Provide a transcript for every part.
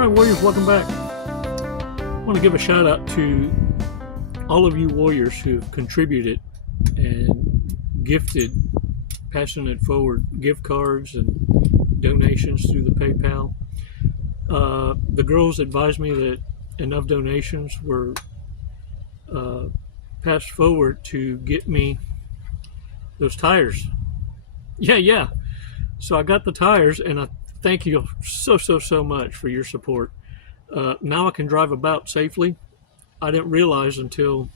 right, Warriors, welcome back. I want to give a shout out to all of you Warriors who've contributed and gifted Passionate Forward gift cards and donations through the PayPal. The girls advised me that enough donations were passed forward to get me those tires. Yeah. So I got the tires, and I thank you so much for your support. Now I can drive about safely. I didn't realize until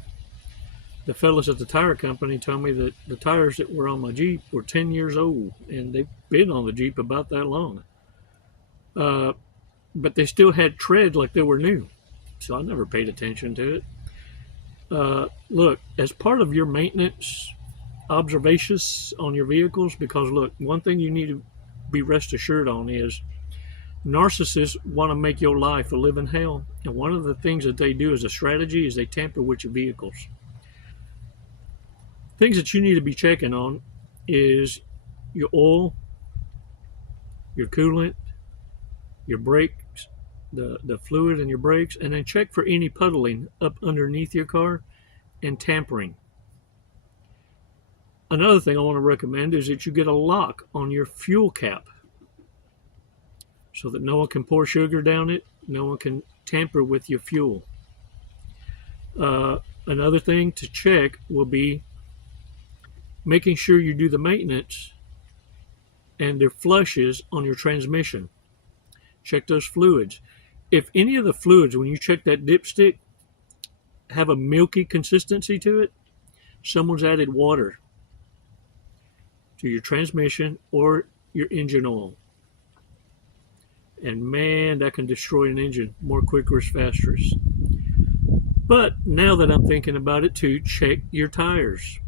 the fellas at the tire company told me that the tires that were on my Jeep were 10 years old, and they've been on the Jeep about that long. But they still had tread like they were new, so I never paid attention to it. Look, as part of your maintenance observations on your vehicles, because look, one thing you need to be rest assured on is narcissists want to make your life a living hell, and one of the things that they do as a strategy is they tamper with your vehicles. Things that you need to be checking on is your oil, your coolant, your brakes, the fluid in your brakes, and then check for any puddling up underneath your car and tampering. Another thing I want to recommend is that you get a lock on your fuel cap so that no one can pour sugar down it, no one can tamper with your fuel. Another thing to check will be making sure you do the maintenance and their flushes on your transmission. Check those fluids. If any of the fluids, when you check that dipstick, have a milky consistency to it, someone's added water to your transmission or your engine oil. And man, that can destroy an engine more quickers, fasters. But now that I'm thinking about it too, check your tires.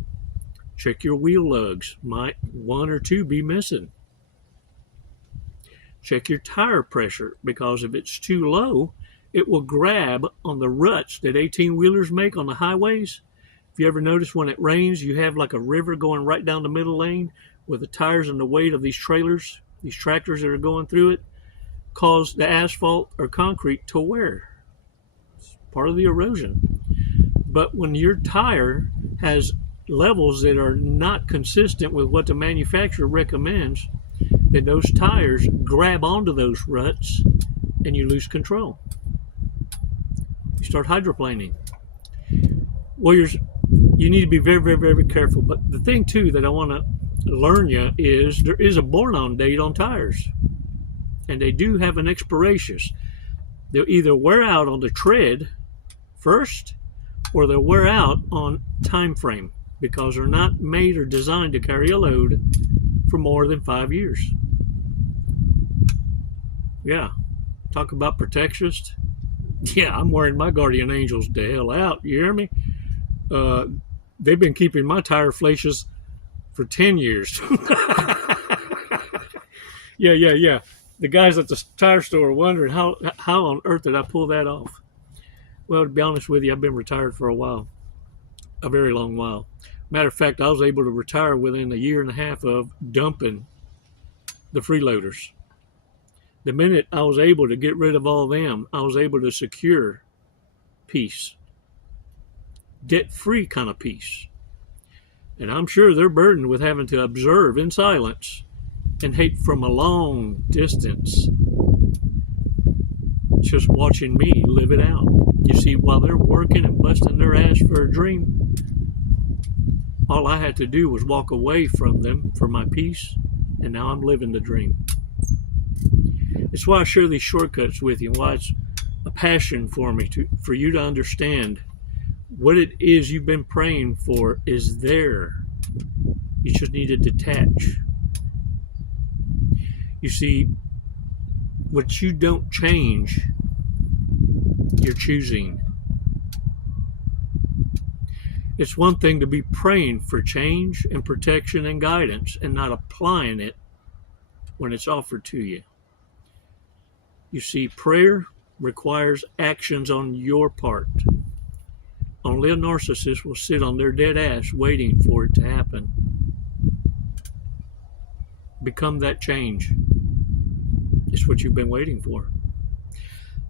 Check your wheel lugs. Might one or two be missing. Check your tire pressure, because if it's too low, it will grab on the ruts that 18-wheelers make on the highways. If you ever notice when it rains, you have like a river going right down the middle lane with the tires and the weight of these trailers, these tractors that are going through it, cause the asphalt or concrete to wear. It's part of the erosion. But when your tire has levels that are not consistent with what the manufacturer recommends, then those tires grab onto those ruts and you lose control. You start hydroplaning. Warriors, you need to be very careful. But the thing too that I want to learn you is there is a born-on date on tires, and they do have an expiration. They'll either wear out on the tread first, or they'll wear out on time frame, because they're not made or designed to carry a load for more than 5 years. Yeah, talk about protectionist. Yeah, I'm wearing my guardian angels the hell out. You hear me? They've been keeping my tire flashes for 10 years. Yeah. The guys at the tire store are wondering how on earth did I pull that off? Well, to be honest with you, I've been retired for a while, a very long while. Matter of fact, I was able to retire within a year and a half of dumping the freeloaders. The minute I was able to get rid of all them, I was able to secure peace. Debt-free kind of peace. And I'm sure they're burdened with having to observe in silence and hate from a long distance, just watching me live it out. You see, while they're working and busting their ass for a dream, all I had to do was walk away from them for my peace, and now I'm living the dream. It's why I share these shortcuts with you, why it's a passion for me for you to understand what it is you've been praying for is there. You just need to detach. You see, what you don't change, you're choosing. It's one thing to be praying for change and protection and guidance and not applying it when it's offered to you. You see, prayer requires actions on your part. Only a narcissist will sit on their dead ass waiting for it to happen. Become that change. It's what you've been waiting for.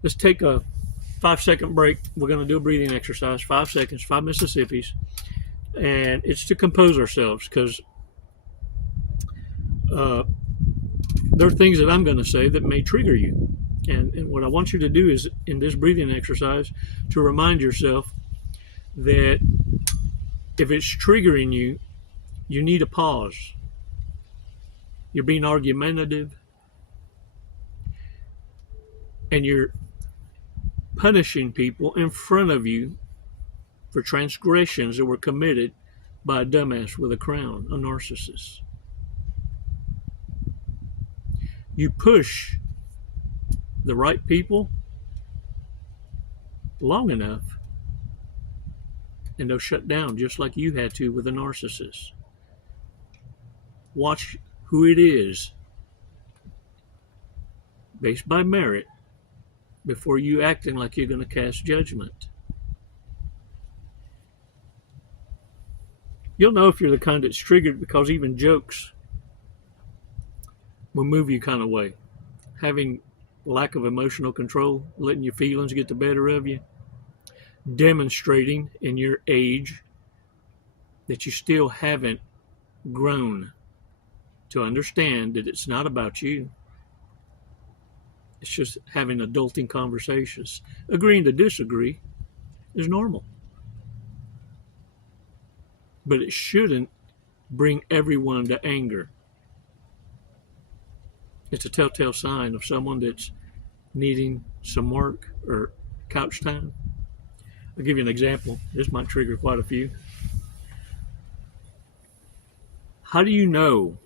Let's take a 5-second break. We're going to do a breathing exercise, 5 seconds, 5 Mississippis. And it's to compose ourselves, because there are things that I'm going to say that may trigger you. And what I want you to do is, in this breathing exercise, to remind yourself that if it's triggering you, you need a pause. You're being argumentative, and you're punishing people in front of you for transgressions that were committed by a dumbass with a crown, a narcissist. You push the right people long enough, and they'll shut down just like you had to with a narcissist. Watch who it is based by merit before you acting like you're going to cast judgment. You'll know if you're the kind that's triggered because even jokes will move you kind of way. Having lack of emotional control, letting your feelings get the better of you, demonstrating in your age that you still haven't grown to understand that it's not about you. It's just having adulting conversations. Agreeing to disagree is normal. But it shouldn't bring everyone to anger. It's a telltale sign of someone that's needing some work or couch time. I'll give you an example. This might trigger quite a few. How do you know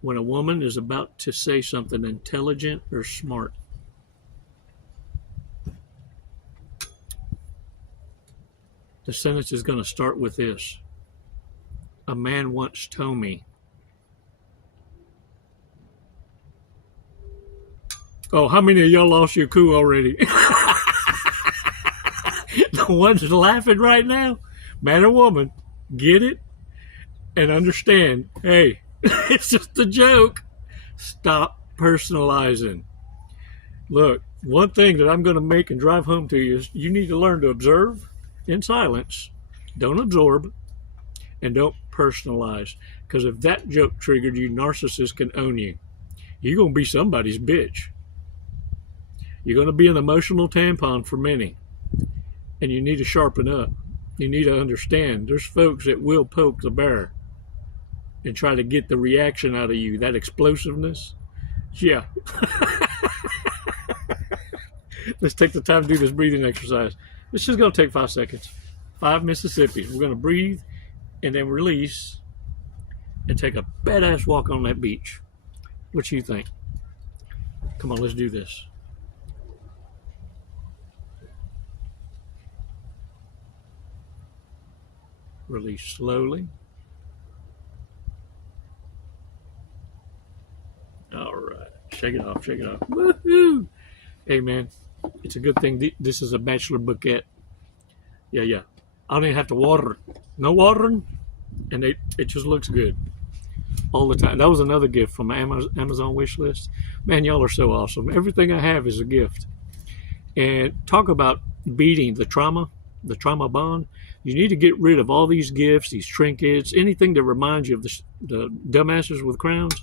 when a woman is about to say something intelligent or smart? The sentence is going to start with this. A man once told me. Oh, how many of y'all lost your cool already? The ones laughing right now, man or woman, get it and understand, hey, it's just a joke. Stop personalizing. Look, one thing that I'm going to make and drive home to you is you need to learn to observe in silence. Don't absorb, and don't personalize. Because if that joke triggered you, narcissists can own you. You're going to be somebody's bitch. You're going to be an emotional tampon for many. And you need to sharpen up. You need to understand there's folks that will poke the bear and try to get the reaction out of you, that explosiveness. Yeah. Let's take the time to do this breathing exercise. It's just going to take 5 seconds. 5 Mississippis. We're going to breathe and then release and take a badass walk on that beach. What you think? Come on, let's do this. Release slowly. All right. Shake it off. Shake it off. Woohoo! Hey, man. It's a good thing this is a bachelor bouquet. Yeah. I don't even have to water it. No watering. And it just looks good. All the time. That was another gift from my Amazon wish list. Man, y'all are so awesome. Everything I have is a gift. And talk about beating the trauma bond. You need to get rid of all these gifts, these trinkets, anything that reminds you of the dumbasses with crowns.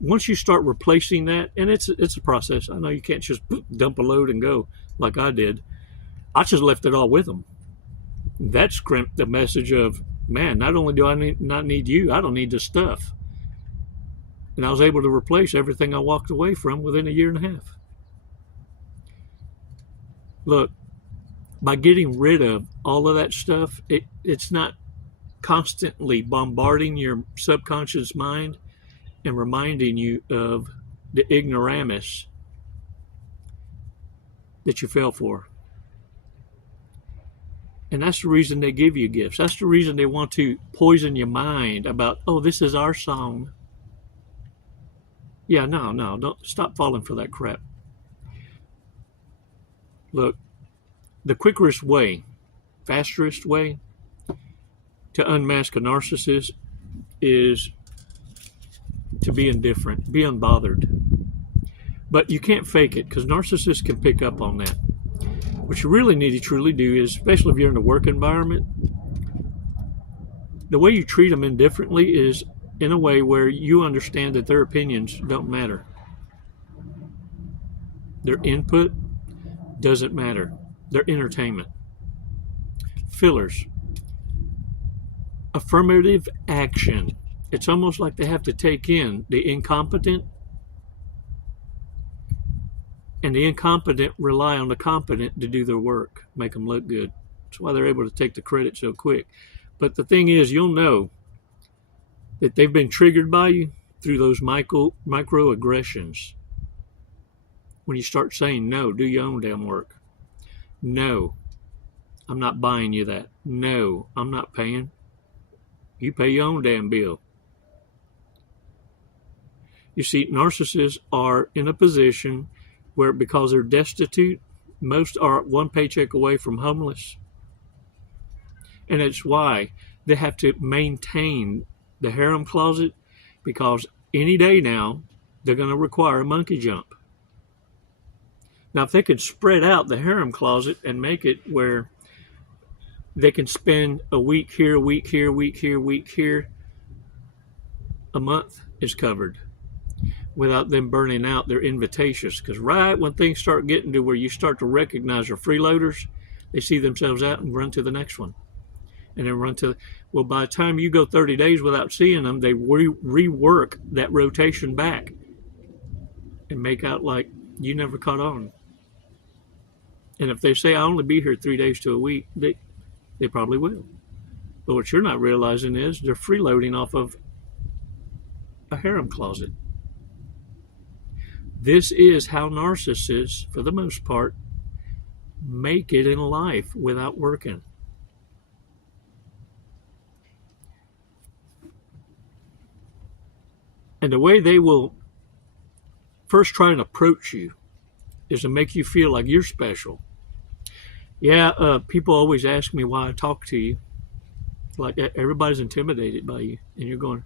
Once you start replacing that, and it's a process. I know you can't just dump a load and go like I did. I just left it all with them. That scrimped the message of, man, not only do I not need you, I don't need this stuff. And I was able to replace everything I walked away from within a year and a half. Look, by getting rid of all of that stuff, it's not constantly bombarding your subconscious mind and reminding you of the ignoramus that you fell for. And that's the reason they give you gifts. That's the reason they want to poison your mind about, oh, this is our song. Yeah, no, don't stop falling for that crap. Look, the quickest way, fastest way to unmask a narcissist is to be indifferent, be unbothered. But you can't fake it, because narcissists can pick up on that. What you really need to truly do is, especially if you're in a work environment, the way you treat them indifferently is in a way where you understand that their opinions don't matter. Their input doesn't matter. Their entertainment. Fillers. Affirmative action. It's almost like they have to take in the incompetent, and the incompetent rely on the competent to do their work, make them look good. That's why they're able to take the credit so quick. But the thing is, you'll know that they've been triggered by you through those microaggressions. When you start saying, no, do your own damn work. No, I'm not buying you that. No, I'm not paying. You pay your own damn bill. You see, narcissists are in a position where, because they're destitute, most are one paycheck away from homeless. And it's why they have to maintain the harem closet, because any day now, they're going to require a monkey jump. Now, if they could spread out the harem closet and make it where they can spend a week here, a week here, a week here, a week here, a month is covered without them burning out their invitations. Because right when things start getting to where you start to recognize they're freeloaders, they see themselves out and run to the next one. And then run to, well, by the time you go 30 days without seeing them, they rework that rotation back and make out like you never caught on. And if they say, I'll only be here 3 days to a week, they probably will. But what you're not realizing is they're freeloading off of a harem closet. This is how narcissists, for the most part, make it in life without working. And the way they will first try and approach you is to make you feel like you're special. Yeah, people always ask me why I talk to you. Like everybody's intimidated by you. And you're going,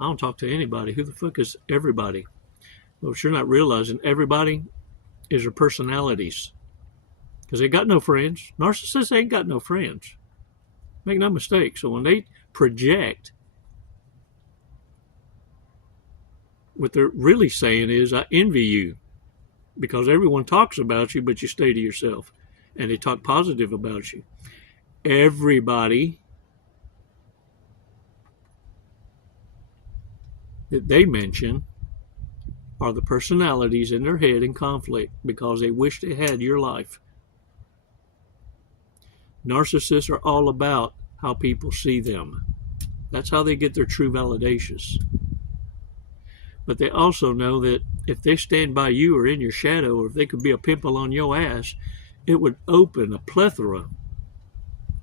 I don't talk to anybody. Who the fuck is everybody? Well, what you're not realizing, everybody is their personalities. Because they got no friends. Narcissists ain't got no friends. Make no mistake. So when they project, what they're really saying is, I envy you. Because everyone talks about you, but you stay to yourself. And they talk positive about you. Everybody that they mention are the personalities in their head in conflict because they wish they had your life. Narcissists are all about how people see them. That's how they get their true validations. But they also know that if they stand by you or in your shadow, or if they could be a pimple on your ass, it would open a plethora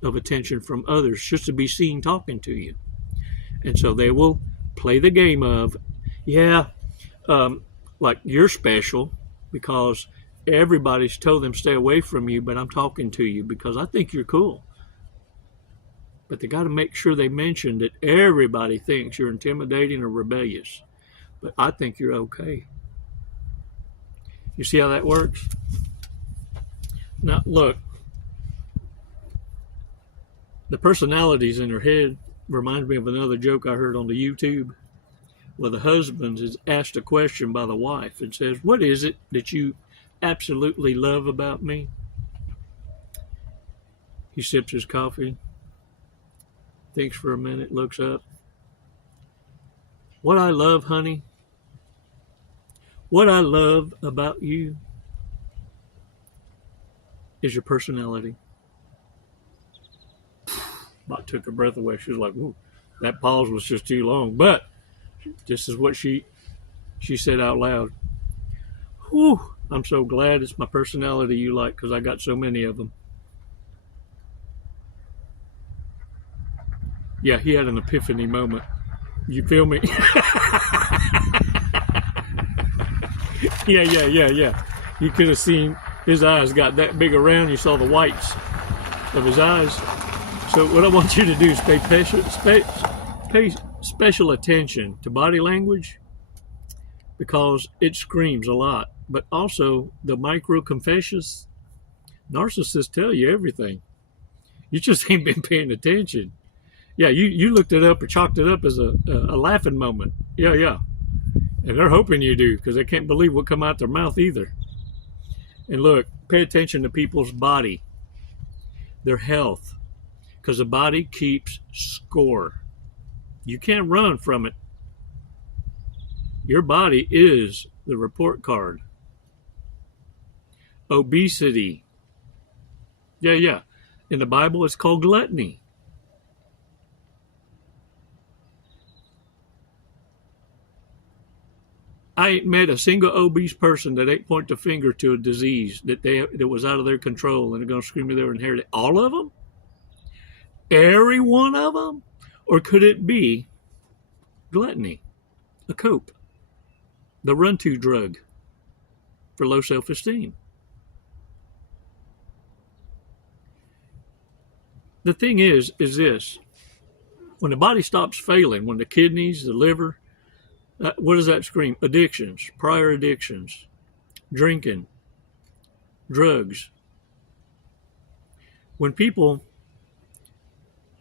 of attention from others just to be seen talking to you. And so they will play the game of, like you're special because everybody's told them stay away from you, but I'm talking to you because I think you're cool. But they got to make sure they mention that everybody thinks you're intimidating or rebellious. But I think you're okay. You see how that works? Now, look. The personalities in her head reminds me of another joke I heard on the YouTube, where the husband is asked a question by the wife and says, what is it that you absolutely love about me? He sips his coffee, thinks for a minute, looks up. What I love, honey, what I love about you is your personality. About took her breath away. She was like, ooh, that pause was just too long. But this is what she said out loud. Whew, I'm so glad it's my personality you like, because I got so many of them. Yeah, he had an epiphany moment. You feel me? Yeah. You could have seen his eyes got that big around. You saw the whites of his eyes. So what I want you to do is pay special attention to body language because it screams a lot. But also the micro confessions, narcissists tell you everything. You just ain't been paying attention. Yeah, you looked it up or chalked it up as a laughing moment. Yeah, yeah. And they're hoping you do because they can't believe what come out their mouth either. And look, pay attention to people's body, their health, because the body keeps score. You can't run from it. Your body is the report card. Obesity. Yeah, yeah. In the Bible, it's called gluttony. I ain't met a single obese person that ain't point the finger to a disease that was out of their control and they're going to scream that they were inherited. All of them? Every one of them? Or could it be gluttony, a cope, the run-to drug for low self-esteem? The thing is this. When the body stops failing, when the kidneys, the liver, what does that scream? Addictions, prior addictions, drinking, drugs. When people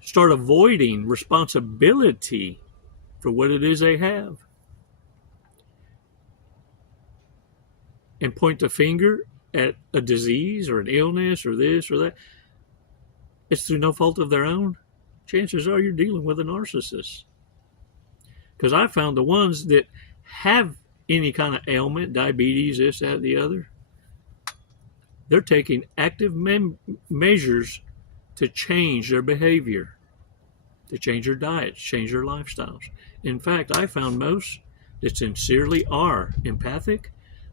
start avoiding responsibility for what it is they have and point the finger at a disease or an illness or this or that, it's through no fault of their own, chances are you're dealing with a narcissist. Because I found the ones that have any kind of ailment, diabetes, this, that, the other, they're taking active measures to change their behavior, to change their diets, change their lifestyles. In fact, I found most that sincerely are empathic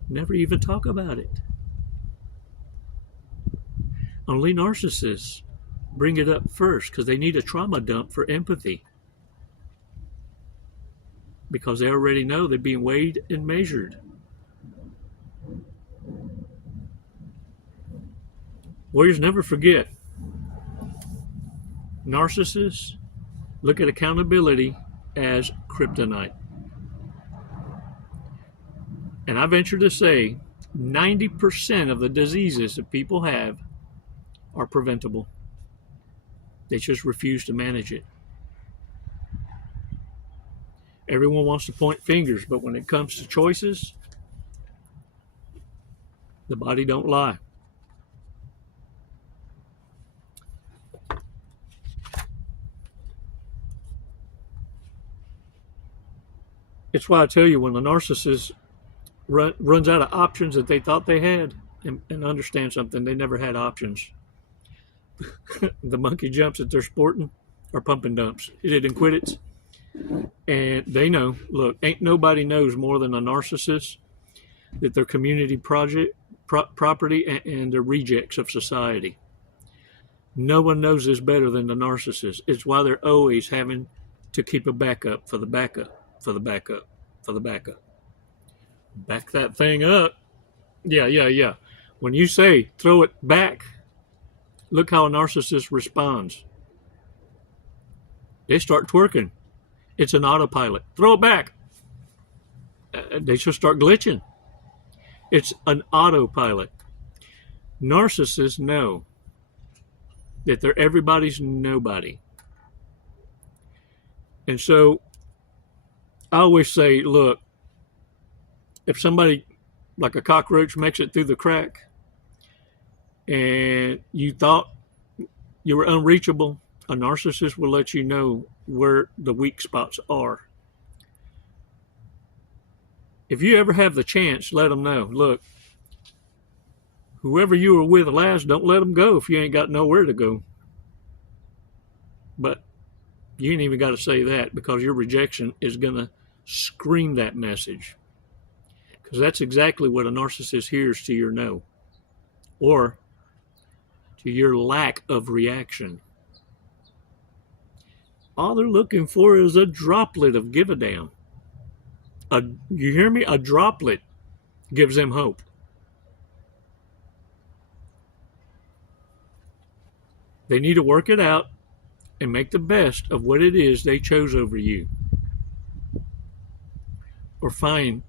never even talk about it. Only narcissists bring it up first because they need a trauma dump for empathy. Because they already know they're being weighed and measured. Warriors, never forget, narcissists look at accountability as kryptonite. And I venture to say 90% of the diseases that people have are preventable. They just refuse to manage it. Everyone wants to point fingers, but when it comes to choices, the body don't lie. It's why I tell you, when the narcissist runs out of options that they thought they had, and understand something, they never had options. The monkey jumps that they're sporting are pumping dumps. He didn't quit it. And they know, look, ain't nobody knows more than a narcissist that they're community property and they're rejects of society. No one knows this better than the narcissist. It's why they're always having to keep a backup for the backup, for the backup, for the backup. Back that thing up. Yeah. When you say throw it back, look how a narcissist responds. They start twerking. It's an autopilot. Throw it back. They just start glitching. It's an autopilot. Narcissists know that they're everybody's nobody. And so I always say, look, if somebody like a cockroach makes it through the crack and you thought you were unreachable, a narcissist will let you know where the weak spots are. If you ever have the chance, let them know. Look, whoever you were with last, don't let them go if you ain't got nowhere to go. But you ain't even got to say that, because your rejection is going to scream that message. Because that's exactly what a narcissist hears to your no, or to your lack of reaction. All they're looking for is a droplet of give a damn. You hear me? A droplet gives them hope. They need to work it out and make the best of what it is they chose over you. Or find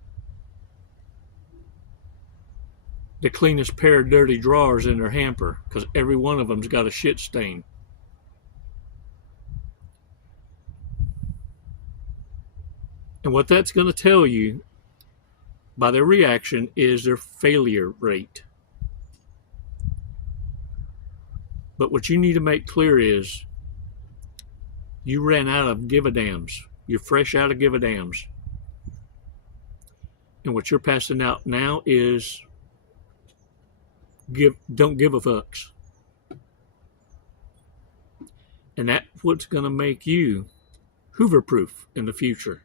the cleanest pair of dirty drawers in their hamper because every one of them's got a shit stain. And what that's going to tell you by their reaction is their failure rate. But what you need to make clear is you ran out of give-a-dams. You're fresh out of give-a-dams. And what you're passing out now is don't give a fucks. And that's what's going to make you Hoover-proof in the future.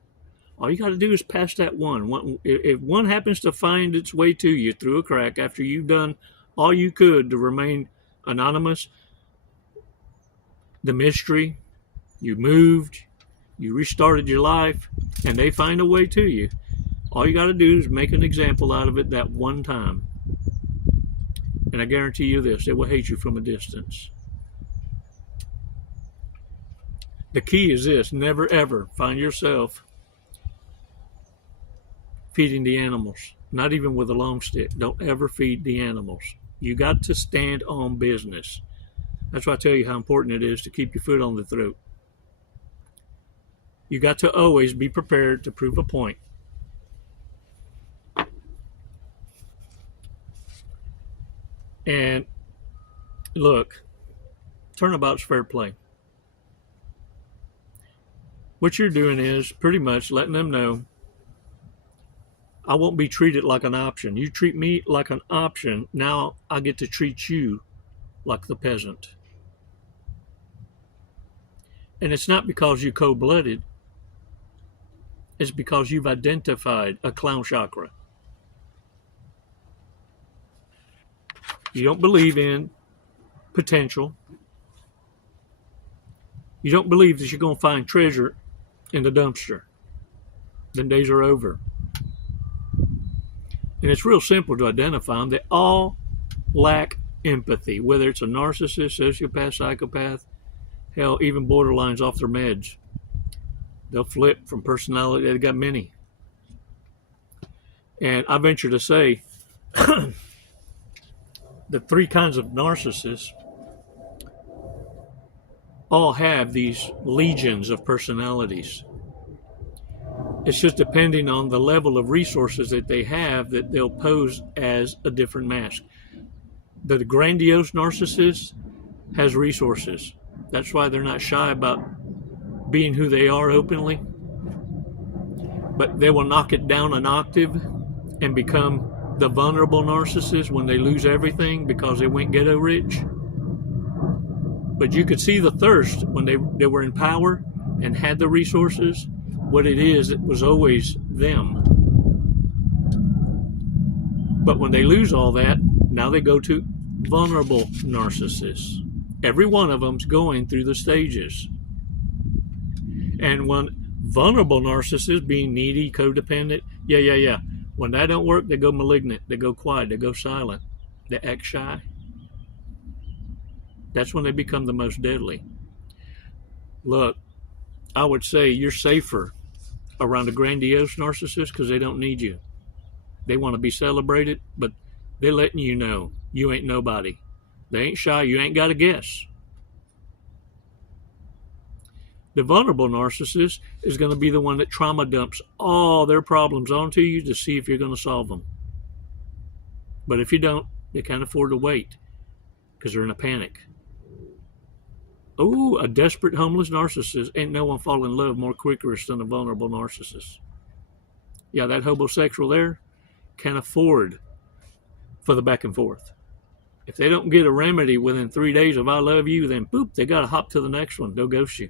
All you got to do is pass that one. If one happens to find its way to you through a crack after you've done all you could to remain anonymous, the mystery, you moved, you restarted your life, and they find a way to you, all you got to do is make an example out of it that one time. And I guarantee you this, they will hate you from a distance. The key is this: never ever find yourself feeding the animals, not even with a long stick. Don't ever feed the animals. You got to stand on business. That's why I tell you how important it is to keep your foot on the throat. You got to always be prepared to prove a point. And look, turnabout's fair play. What you're doing is pretty much letting them know, I won't be treated like an option. You treat me like an option. Now I get to treat you like the peasant. And it's not because you're cold-blooded. It's because you've identified a clown chakra. You don't believe in potential. You don't believe that you're going to find treasure in the dumpster. Them days are over. And it's real simple to identify them. They all lack empathy, whether it's a narcissist, sociopath, psychopath, hell, even borderlines off their meds. They'll flip from personality. They've got many. And I venture to say the three kinds of narcissists all have these legions of personalities. It's just depending on the level of resources that they have that they'll pose as a different mask. The grandiose narcissist has resources. That's why they're not shy about being who they are openly. But they will knock it down an octave and become the vulnerable narcissist when they lose everything because they went ghetto rich. But you could see the thirst when they were in power and had the resources. What it is, it was always them. But when they lose all that, now they go to vulnerable narcissists. Every one of them's going through the stages. And when vulnerable narcissists, being needy, codependent, when that don't work, they go malignant, they go quiet, they go silent, they act shy. That's when they become the most deadly. Look, I would say you're safer around a grandiose narcissist because they don't need you. They want to be celebrated, but they're letting you know you ain't nobody. They ain't shy. You ain't got to guess. The vulnerable narcissist is going to be the one that trauma dumps all their problems onto you to see if you're going to solve them. But if you don't, they can't afford to wait because they're in a panic. Oh, a desperate homeless narcissist. Ain't no one fall in love more quickerish than a vulnerable narcissist. Yeah, that homosexual there can't afford for the back and forth. If they don't get a remedy within 3 days of I love you, then boop, they got to hop to the next one. They'll ghost you.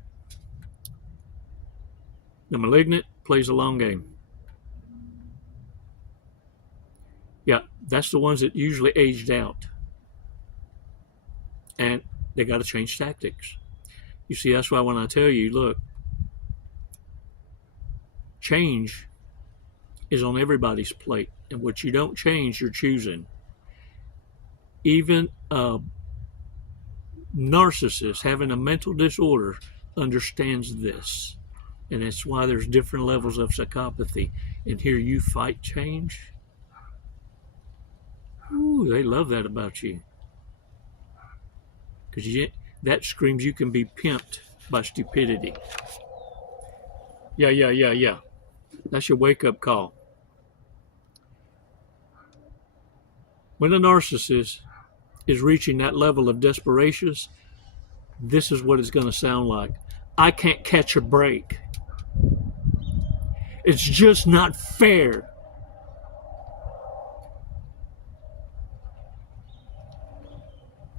The malignant plays a long game. Yeah, that's the ones that usually aged out. And they got to change tactics. You see, that's why when I tell you, look, change is on everybody's plate. And what you don't change, you're choosing. Even a narcissist having a mental disorder understands this. And that's why there's different levels of psychopathy. And here you fight change. Ooh, they love that about you. Because that screams you can be pimped by stupidity. Yeah. That's your wake-up call. When a narcissist is reaching that level of desperation, this is what it's going to sound like. I can't catch a break. It's just not fair.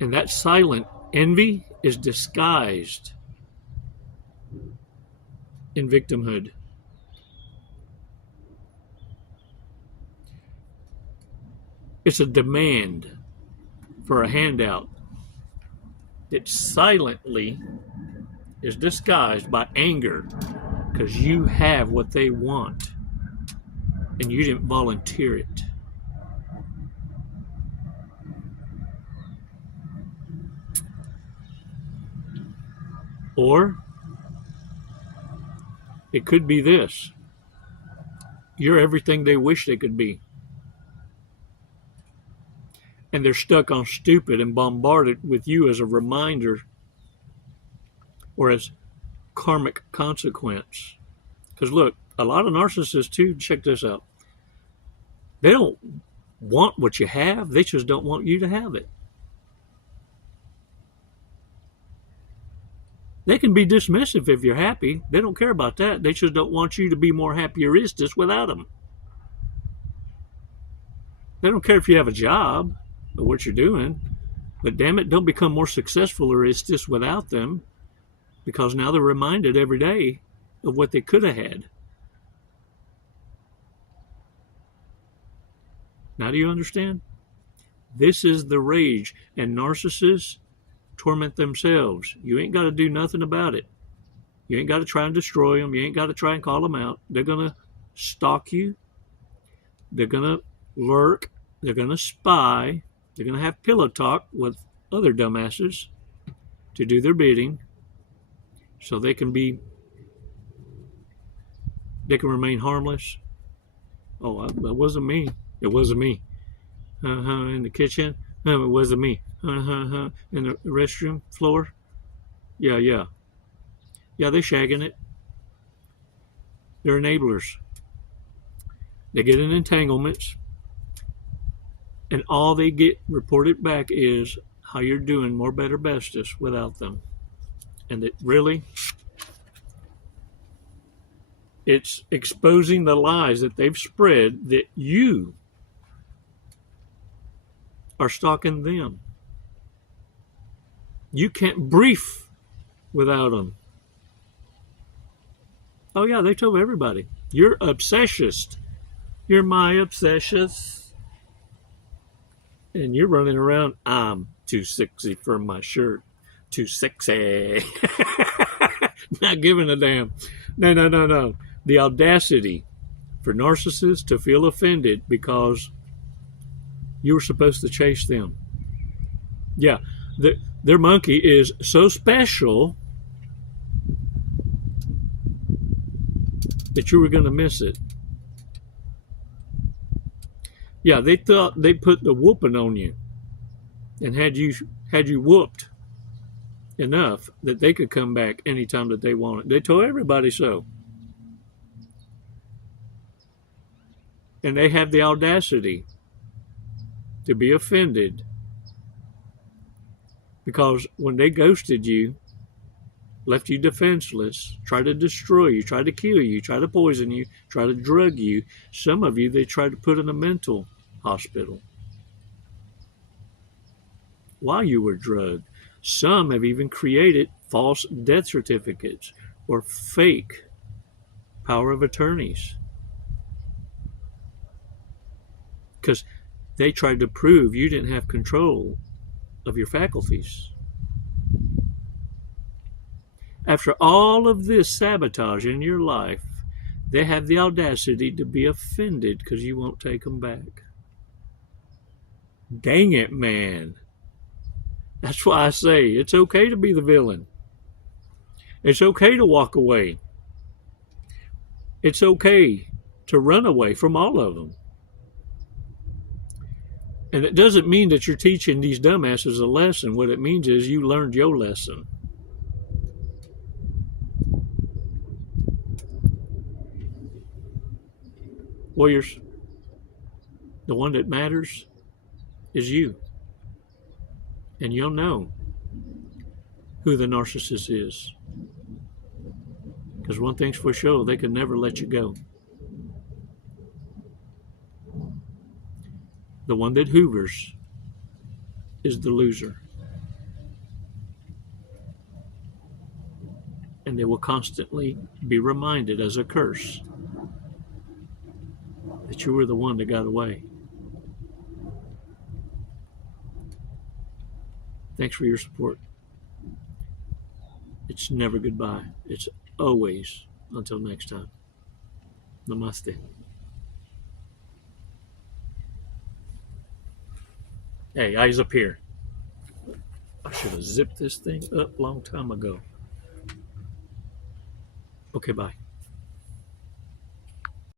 And that silent envy is disguised in victimhood. It's a demand for a handout that silently is disguised by anger because you have what they want and you didn't volunteer it. Or it could be this: you're everything they wish they could be. And they're stuck on stupid and bombarded with you as a reminder or as karmic consequence. Because look, a lot of narcissists too, check this out. They don't want what you have, they just don't want you to have it. They can be dismissive if you're happy. They don't care about that. They just don't want you to be more happieristic without them. They don't care if you have a job or what you're doing, but damn it, don't become more successful or istis without them, because now they're reminded every day of what they could have had. Now do you understand? This is the rage, and narcissists torment themselves. You ain't got to do nothing about it. You ain't got to try and destroy them. You ain't got to try and call them out. They're going to stalk you. They're going to lurk. They're going to spy. They're going to have pillow talk with other dumbasses to do their bidding so they can remain harmless. Oh, it wasn't me. It wasn't me. In the kitchen. No, it wasn't me. In the restroom floor. Yeah, they're shagging it. They're enablers. They get in entanglements, and all they get reported back is how you're doing more, better, bestest without them. And it really, it's exposing the lies that they've spread that you are stalking them. You can't brief without them. Oh yeah, they told everybody. You're obsessist. You're my obsessist. And you're running around, I'm too sexy for my shirt. Too sexy. Not giving a damn. No. The audacity for narcissists to feel offended because you were supposed to chase them. Yeah, their monkey is so special that you were going to miss it. Yeah, they thought they put the whooping on you and had you whooped enough that they could come back anytime that they wanted. They told everybody so. And they have the audacity to be offended because when they ghosted you, left you defenseless, tried to destroy you, tried to kill you, tried to poison you, tried to drug you, some of you they tried to put in a mental hospital while you were drugged. Some have even created false death certificates or fake power of attorneys because they tried to prove you didn't have control of your faculties. After all of this sabotage in your life, they have the audacity to be offended because you won't take them back. Dang it, man. That's why I say it's okay to be the villain. It's okay to walk away. It's okay to run away from all of them. And it doesn't mean that you're teaching these dumbasses a lesson. What it means is you learned your lesson. Warriors, the one that matters is you. And you'll know who the narcissist is. Because one thing's for sure, they can never let you go. The one that hoovers is the loser. And they will constantly be reminded as a curse that you were the one that got away. Thanks for your support. It's never goodbye. It's always until next time. Namaste. Hey, eyes up here. I should have zipped this thing up a long time ago. Okay, bye.